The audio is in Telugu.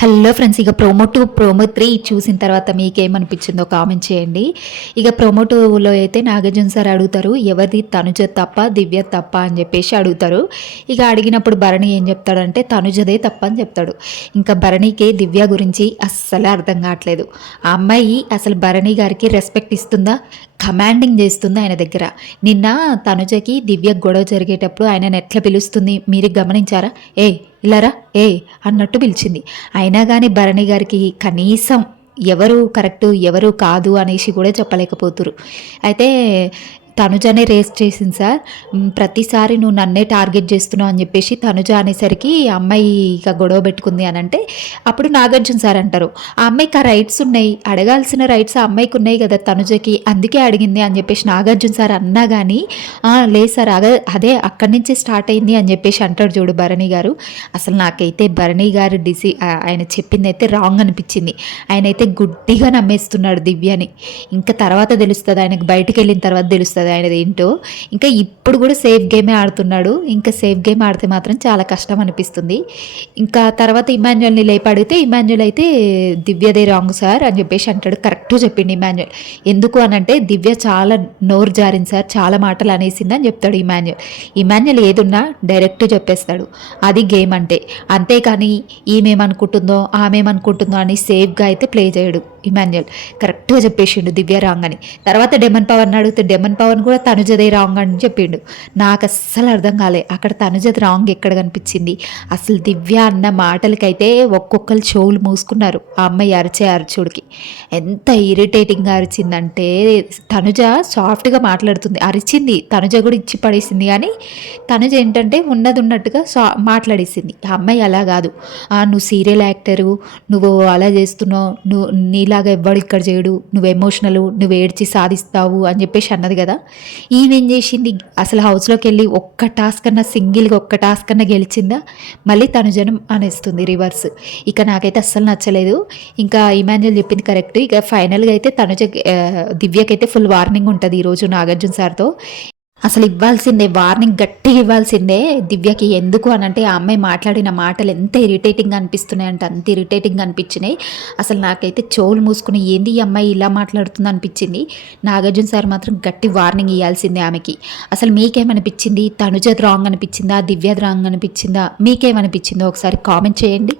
హలో ఫ్రెండ్స్, ఇక ప్రోమో 2, ప్రోమో 3 చూసిన తర్వాత మీకేమనిపించిందో కామెంట్ చేయండి. ఇక ప్రోమో 2లో అయితే నాగార్జున సార్ అడుగుతారు, ఎవరిది తనుజ తప్ప దివ్య తప్ప అని చెప్పేసి అడుగుతారు. ఇక అడిగినప్పుడు భరణి ఏం చెప్తాడంటే తనుజదే తప్ప అని చెప్తాడు. ఇంకా భరణికి దివ్య గురించి అస్సలే అర్థం కావట్లేదు. ఆ అమ్మాయి అసలు భరణి గారికి రెస్పెక్ట్ ఇస్తుందా, కమాండింగ్ చేస్తుంది ఆయన దగ్గర. నిన్న తనుజకి దివ్య గొడవ జరిగేటప్పుడు ఆయనను ఎట్లా పిలుస్తుంది మీరు గమనించారా? ఏ ఇలారా ఏ అన్నట్టు పిలిచింది. అయినా కానీ భరణి గారికి కనీసం ఎవరు కరెక్టు ఎవరు కాదు అనేసి కూడా చెప్పలేకపోతురు. అయితే తనుజనే రేస్ చేసింది సార్. ప్రతిసారి నువ్వు నన్నే టార్గెట్ చేస్తున్నావు అని చెప్పేసి తనుజ అనేసరికి అమ్మాయి ఇక గొడవ పెట్టుకుంది అని అంటే అప్పుడు నాగార్జున సార్ అంటారు, ఆ అమ్మాయికి ఆ రైట్స్ ఉన్నాయి, అడగాల్సిన రైట్స్ ఆ అమ్మాయికి ఉన్నాయి కదా తనుజకి, అందుకే అడిగింది అని చెప్పేసి నాగార్జున సార్ అన్నా కానీ లేదు సార్ అదే అక్కడి నుంచి స్టార్ట్ అయింది అని చెప్పేసి అంటాడు చూడు భరణి గారు. అసలు నాకైతే భరణి గారు ఆయన చెప్పింది అయితే రాంగ్ అనిపించింది. ఆయన అయితే గుడ్డిగా నమ్మేస్తున్నాడు దివ్యని. ఇంకా తర్వాత తెలుస్తుంది, ఆయనకు బయటకు వెళ్ళిన తర్వాత తెలుస్తుంది ఆయనది ఏంటో. ఇంకా ఇప్పుడు కూడా సేఫ్ గేమే ఆడుతున్నాడు. ఇంకా సేఫ్ గేమ్ ఆడితే మాత్రం చాలా కష్టం అనిపిస్తుంది. ఇంకా తర్వాత ఇమాన్యుయల్ని లేపాడితే ఇమాన్యుయల్ అయితే దివ్యదే రాంగ్ సార్ అని చెప్పేసి అంటాడు. కరెక్ట్ చెప్పిండు ఇమాన్యుయల్. ఎందుకు అనంటే దివ్య చాలా నోరు జారింది సార్, చాలా మాటలు అనేసింది అని చెప్తాడు ఇమాన్యుయల్. ఇమాన్యుయల్ ఏదున్నా డైరెక్ట్ చెప్పేస్తాడు, అది గేమ్ అంటే. అంతేకాని ఈమెమనుకుంటుందో ఆమెమనుకుంటుందో అని సేఫ్గా అయితే ప్లే చేయడు ఇమాన్యుయల్. కరెక్ట్గా చెప్పేసిండు దివ్య రాంగ్ అని. తర్వాత డెమన్ పవర్ని అడిగితే డెమన్ పవర్ కూడా తనుజదే రాంగ్ అని చెప్పిండు. నాకు అస్సలు అర్థం కాలే అక్కడ తనుజది రాంగ్ ఎక్కడ కనిపించింది. అసలు దివ్య అన్న మాటలకైతే ఒక్కొక్కరు చెవులు మూసుకున్నారు. ఆ అమ్మాయి అరిచే అరచుడికి ఎంత ఇరిటేటింగ్గా అరిచిందంటే, తనుజ సాఫ్ట్గా మాట్లాడుతుంది, అరిచింది, తనుజ కూడా ఇచ్చి పడేసింది. కానీ తనుజ ఏంటంటే ఉన్నది ఉన్నట్టుగా మాట్లాడేసింది. ఆ అమ్మాయి అలా కాదు, నువ్వు సీరియల్ యాక్టరు, నువ్వు అలా చేస్తున్నావు, నువ్వు నీలాగా ఎవ్వడు ఇక్కడ చేయడు, నువ్వు ఎమోషనల్, నువ్వు ఏడ్చి సాధిస్తావు అని చెప్పేసి అన్నది కదా. ఈమెం చేసింది, అసలు హౌస్లోకి వెళ్ళి ఒక్క టాస్క్ అన్నా సింగిల్గా ఒక్క టాస్క్ అన్నా గెలిచిందా? మళ్ళీ తనుజను అనేస్తుంది రివర్స్. ఇక నాకైతే అస్సలు నచ్చలేదు. ఇంకా ఇమాన్యుయల్ చెప్పింది కరెక్ట్. ఇక ఫైనల్గా అయితే తనుజ దివ్యకైతే ఫుల్ వార్నింగ్ ఉంటుంది ఈరోజు నాగార్జున సార్తో. అసలు ఇవ్వాల్సిందే, వార్నింగ్ గట్టిగా ఇవ్వాల్సిందే దివ్యకి. ఎందుకు అనంటే ఆ అమ్మాయి మాట్లాడిన మాటలు ఎంత ఇరిటేటింగ్గా అనిపిస్తున్నాయి అంటే అంత ఇరిటేటింగ్గా అనిపించినాయి. అసలు నాకైతే చెవులు మూసుకుని ఏంది ఈ అమ్మాయి ఇలా మాట్లాడుతుంది అనిపించింది. నాగార్జున సార్ మాత్రం గట్టి వార్నింగ్ ఇవ్వాల్సిందే ఆమెకి. అసలు మీకేమనిపించింది? తనుజది రాంగ్ అనిపించిందా, దివ్యది రాంగ్ అనిపించిందా, మీకేమనిపించిందో ఒకసారి కామెంట్ చేయండి.